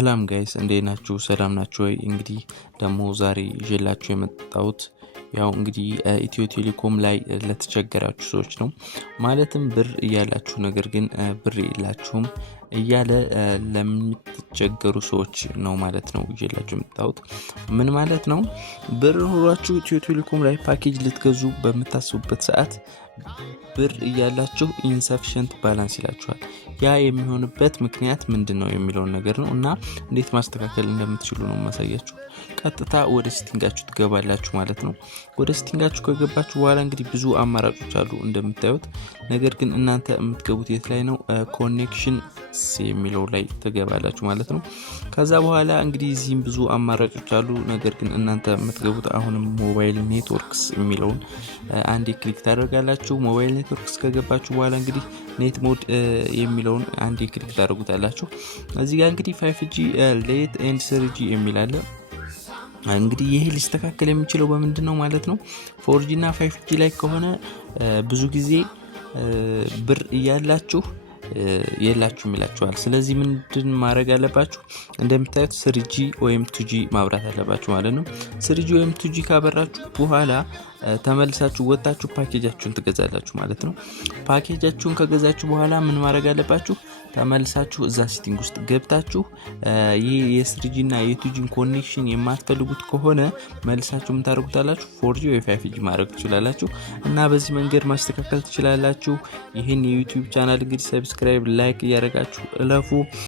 ሰላም ጋይስ እንዴት ናችሁ? ሰላም ናችሁ ወይ? እንግዲህ ደግሞ ዛሬ ይዤላችሁ የመጣሁት ያው እንግዲህ ኢትዮ ቴሌኮም ላይ ለተቸገራችሁ ሰዎች ነው። ማለትም ብር እያላችሁ ነገር ግን ብር የላችሁም እያለ ለምትቸገሩ ሰዎች ነው ማለት ነው ይዤላችሁ የመጣሁት። ምን ማለት ነው? ብር ኖሯችሁ ኢትዮ ቴሌኮም ላይ ፓኬጅ ልትገዙ በምታስቡበት ሰዓት ብር እያላችሁ ኢንሰፊሽንት ባላንስ ይላችኋል። ያ የሚሆንበት ምክንያት ምንድነው የሚለውን ነገር ነው እና እንዴት ማስተካከል እንደምትችሉ ነው ማሳያችሁ። ቀጥታ ወደ ሴቲንጋችሁ ትገባላችሁ ማለት ነው። ወደ ሴቲንጋችሁ ከገባችሁ በኋላ እንግዲህ ብዙ አማራጮች አሉ እንደምታዩት። ነገር ግን እናንተ የምትገቡት የት ላይ ነው? ኮኔክሽን የሚለው ላይ ትገባላችሁ ማለት ነው። ከዛ በኋላ እንግዲህ እዚህም ብዙ አማራጮች አሉ። ነገር ግን እናንተ የምትገቡት አሁንም ሞባይል ኔትወርክስ የሚለውን አንዴ ክሊክ ታደርጋላችሁ። ሞባይል ኔትወርክስ ከገባችሁ በኋላ እንግዲህ ኔት ሞድ የሚለውን አንዴ ክሊክ ታደርጉታላችሁ። እዚህ ጋር እንግዲህ 5G ሌት ኤንድ 3G የሚል አለ። እንግዲህ ይሄ ሊስተካከል የሚችለው በምንድነው ማለት ነው? 4G እና 5G ላይ ከሆነ ብዙ ጊዜ ብር እያላችሁ የላችሁም ይላችኋል። ስለዚህ ምንድን ማድረግ አለባችሁ? እንደምታዩት 3G ወይም 2G ማብራት አለባችሁ ማለት ነው። 3G ወይም 2G ካበራችሁ በኋላ ተመልሳችሁ ወጣችሁ ፓኬጃችሁን ትገዛላችሁ ማለት ነው። ፓኬጃችሁን ከገዛችሁ በኋላ ምን ማድረግ አለባችሁ? ተመልሳችሁ እዛ ሴቲንግ ውስጥ ገብታችሁ ይሄ የ3G እና የ2G ኮኔክሽን የማትፈልጉት ከሆነ መልሳችሁ ምን ታደርጉታላችሁ? 4G ወይ 5G ማድረግ ትችላላችሁ እና በዚህ መንገድ ማስተካከል ትችላላችሁ። ይሄን የዩቲዩብ ቻናል እንግዲህ ሰብስክራይብ፣ ላይክ እያደረጋችሁ እለፉ።